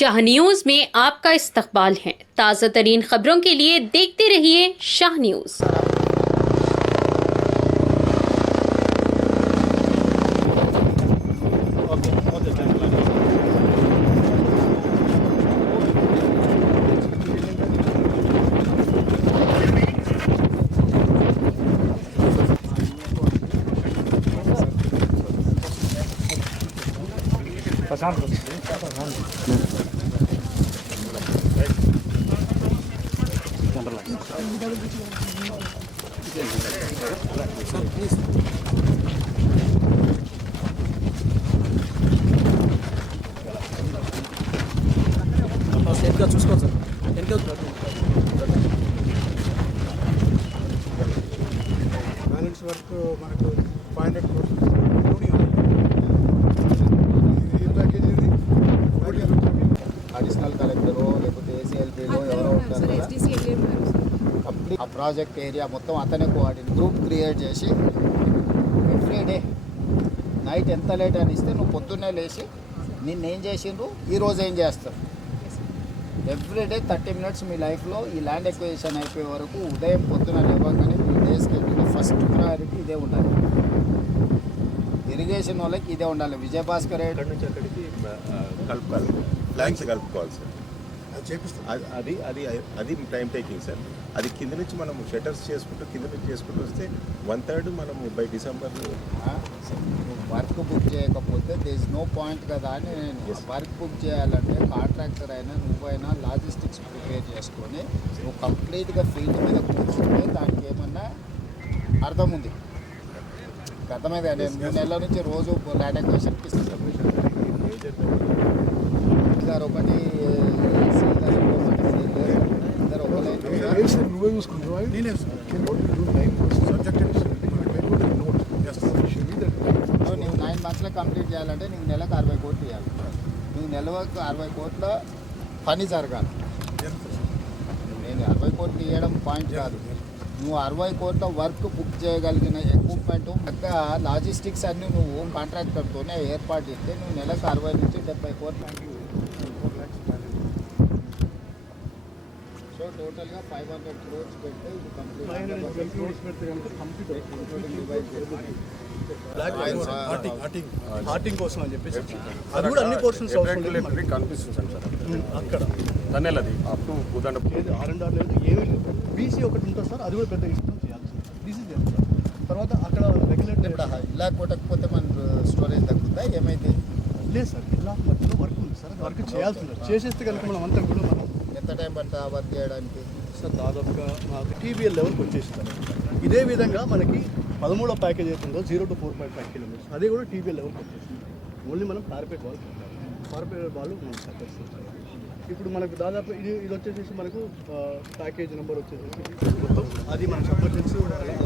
Shah news में आपका इस्तकबाल है। ताज़ा तरीन खबरों के लिए देखते रहिए शाह न्यूज। చూసుకోవచ్చు బ్యాలెన్స్ వర్క్ మనకు 500 crores అడిషనల్ కలెక్టరో లేకపోతే ఏసీఎల్బీలో ఎవరో ఉంటారు కదా, కంప్లీట్ ఆ ప్రాజెక్ట్ ఏరియా మొత్తం అతనే కోఆర్డినేట్ గ్రూప్ క్రియేట్ చేసి ఎవ్రీడే నైట్ ఎంత లేట్ అని ఇస్తే నువ్వు పొద్దున్నే లేచి నిన్నేం చేసిండ్రు ఈరోజు ఏం చేస్తారు. ఎవ్రీడే 30 minutes మీ లైఫ్లో ఈ ల్యాండ్ ఎక్విజిషన్ అయిపోయే వరకు ఉదయం పొద్దున లేవగానే మీ డే స్కెడ్యూల్లో ఫస్ట్ ప్రయారిటీ ఇదే ఉండాలి. ఇరిగేషన్ వాళ్ళకి ఇదే ఉండాలి. విజయభాస్కర్ అక్కడి నుంచి అక్కడికి కలుపుకోవాలి, ప్లాంక్స్ కలుపుకోవాలి సార్. అది చేపిస్తాం. అది అది అది టైం టేకింగ్ సార్. అది కింద నుంచి మనం షట్టర్స్ చేసుకుంటూ కింద నుంచి చేసుకుంటూ వస్తే 1/3 మనము బై డిసెంబర్ వర్క్ బుక్ చేయకపోతే దే ఇస్ నో పాయింట్ కదా అని నేను వర్క్ బుక్ చేయాలంటే కాంట్రాక్టర్ అయినా నువ్వైనా లాజిస్టిక్స్ ప్రిపేర్ చేసుకొని నువ్వు కంప్లీట్గా ఫీల్డ్ మీద కూర్చుంటే దానికి ఏమన్నా అర్థం ఉంది. అర్థమైంది. నేను 3 నెలల నుంచి రోజు ల్యాండ్ ఎక్విజిషన్కి ఇస్తాను సార్. ఒకటి ఇద్దరు నువ్వే చూసుకుంటావు. నేనే నువ్వు 9 monthsలో కంప్లీట్ చేయాలంటే నీకు నెలకు 60 కోట్లు ఇవ్వాలి. నువ్వు నెలకు 60 కోట్ల పని జరగాలి. నేను 60 కోట్లు ఇవ్వడం పాయింట్ కాదు. నువ్వు 60 కోట్ల వర్క్ బుక్ చేయగలిగిన ఎక్విప్మెంట్ ఇంకా లాజిస్టిక్స్ అన్నీ నువ్వు కాంట్రాక్టర్తోనే ఏర్పాటు చేస్తే నువ్వు నెలకు 60 నుంచి 70 కోట్లు. సో టోటల్గా 500 crores పెడితే ఇది హార్టింగ్ కోసం అని చెప్పేసి అది కూడా అన్ని పోర్షన్స్ కనిపిస్తుంది సార్. అక్కడ తన్నెలది అప్ టు కుదండ R&R లేదు, ఏమీ లేదు. బీసీ ఒకటి ఉంటుంది సార్, అది కూడా పెద్ద ఇష్టం చేయాలి సార్. బీసీ చేయాలి సార్. తర్వాత అక్కడ రెగ్యులేటర్ ఇలా కొట్టకపోతే మన స్టోరేజ్ తగ్గుతా ఏమైతే లేదు సార్. ఇలా మధ్యలో వర్క్ ఉంది సార్, వర్క్ చేయాల్సి ఉంది. చేసేస్తే కనుక మనం అంతా కూడా మనం ఎంత టైం పడుతుంది వర్క్ చేయడానికి సార్? దాదాపుగా మాకు TBL లెవెల్కి వచ్చేస్తారు. ఇదే విధంగా మనకి 13వ ప్యాకేజ్ అవుతుందో 0 to 4.5 kilometers అది కూడా TBL లెవెల్కి వచ్చేస్తుంది. ఓన్లీ మనం కార్పొరేట్ వాళ్ళు మనం సపోర్ట్ చేస్తాం. ఇప్పుడు మనకు దాదాపు ఇది వచ్చేసి మనకు ప్యాకేజ్ నెంబర్ వచ్చేసి మొత్తం అది మనం సబ్మిట్ చేసి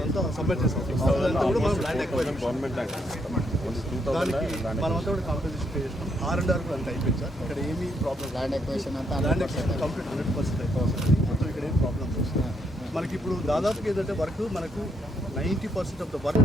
అంతా సబ్మిట్ చేస్తాం. కూడా మనం ల్యాండ్ ఎక్వైజిషన్ గవర్నమెంట్ ల్యాండ్ దానికి మనమంతా కూడా కాంపెన్సేషన్ పే చేస్తాం. R&R కూడా అంతా అయిపోయింది సార్. ఇక్కడ ఏమీ ప్రాబ్లమ్ ల్యాండ్ ఎక్విజిషన్ అంతా ల్యాండ్ ఎక్విజిషన్ కంప్లీట్ 100% అయిపోతుంది. మొత్తం ఇక్కడ ఏం ప్రాబ్లమ్స్ వస్తుంది మనకి. ఇప్పుడు దాదాపుగా ఏదంటే వర్క్ మనకు 90% ఆఫ్ ద వర్క్